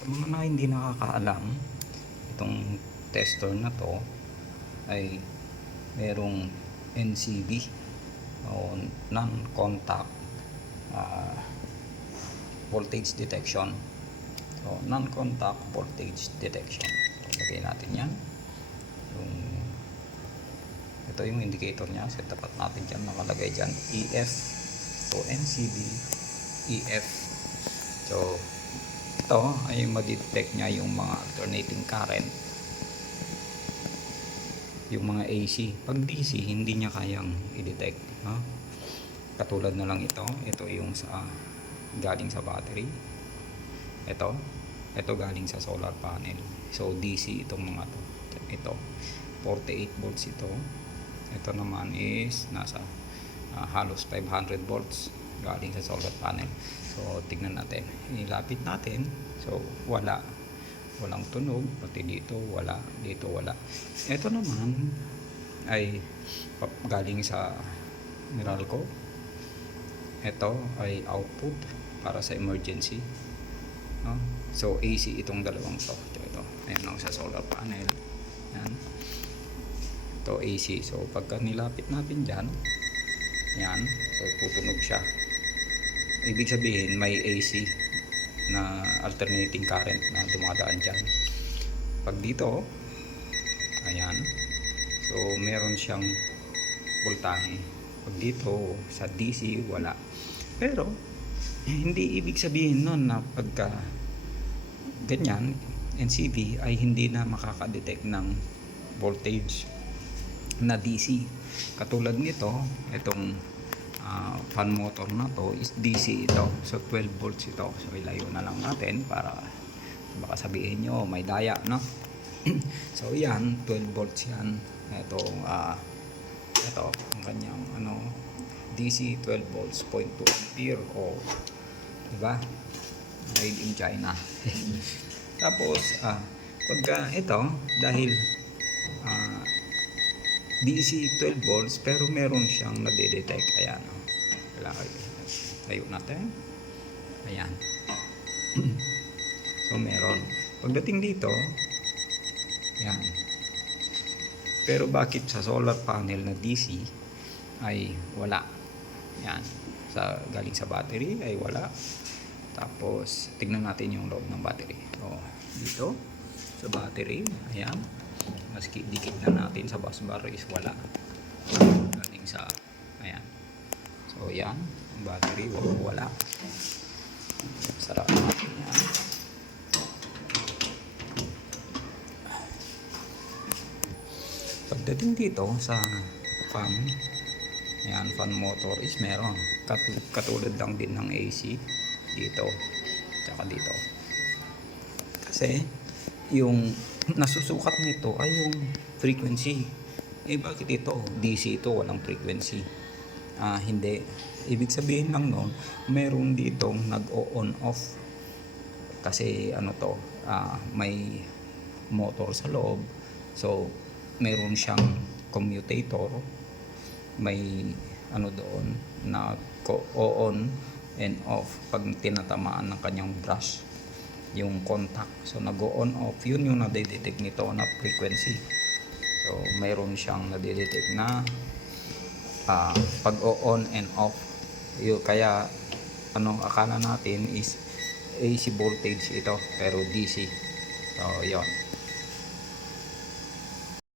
Sa mga na hindi nakakaalam, itong tester na to ay merong NCV o non-contact uh, voltage detection. So, non-contact voltage detection. So, lagay natin yan. Ito yung indicator niya. So, tapat natin dyan. Nakalagay dyan EF. So, NCV EF. So, ito ay ma-detect niya yung mga alternating current, yung mga AC. Pag DC hindi niya kayang i-detect, no? Katulad na lang ito yung sa galing sa battery, ito galing sa solar panel. So DC itong mga to. Ito 48 volts ito naman is nasa halos 500 volts galing sa solar panel. So tignan natin, ilapit natin. So walang tunog, pati dito wala, dito wala. Ito naman ay galing sa Meralco. Ito ay output para sa emergency, no? So AC itong dalawang to. Ito ayan sa solar panel. Yan, ito AC. So pagka nilapit natin dyan, yan, so tutunog siya. Ibig sabihin may AC na alternating current na dumadaan dyan. Pag dito, ayan, so meron siyang voltahe. Pag dito sa DC wala. Pero hindi ibig sabihin nun na pagka ganyan NCV ay hindi na makakadetect ng voltage na DC. Katulad nito, itong fan motor na to is DC ito. So 12 volts ito. So ilayo na lang natin para baka sabihin nyo may daya, no? So yan, 12 volts yan. Ito ang kanyang DC 12 volts 0.2 ampere o diba? Made in China. Tapos pagka ito dahil DC 12 volts pero meron siyang nade-detect. Ayan, tayo natin. Ayan. So meron. Pagdating dito, ayan. Pero bakit sa solar panel na DC ay wala? Ayan. Galing sa battery ay wala. Tapos tignan natin yung loob ng battery. So dito sa battery, ayan, maski dikit na natin sa bus bar is wala. Galing sa ayan. So yan, ang battery wala. Sarap natin yan. Pagdating dito sa fan, ayan, fan motor is meron. Katulad lang din ng AC dito tsaka dito. Kasi yung nasusukat nito ay yung frequency. Bakit ito? DC ito, walang frequency. Hindi. Ibig sabihin lang nun, meron ditong nag-o-on off. Kasi may motor sa loob. So, meron siyang commutator. May doon na on and off pag tinatamaan ng kanyang brush yung contact. So nag-on off, yun yung nadedetect nito na frequency. So mayroon siyang nadedetect na pag on and off. Kaya akala natin is AC voltage ito pero DC. So yon.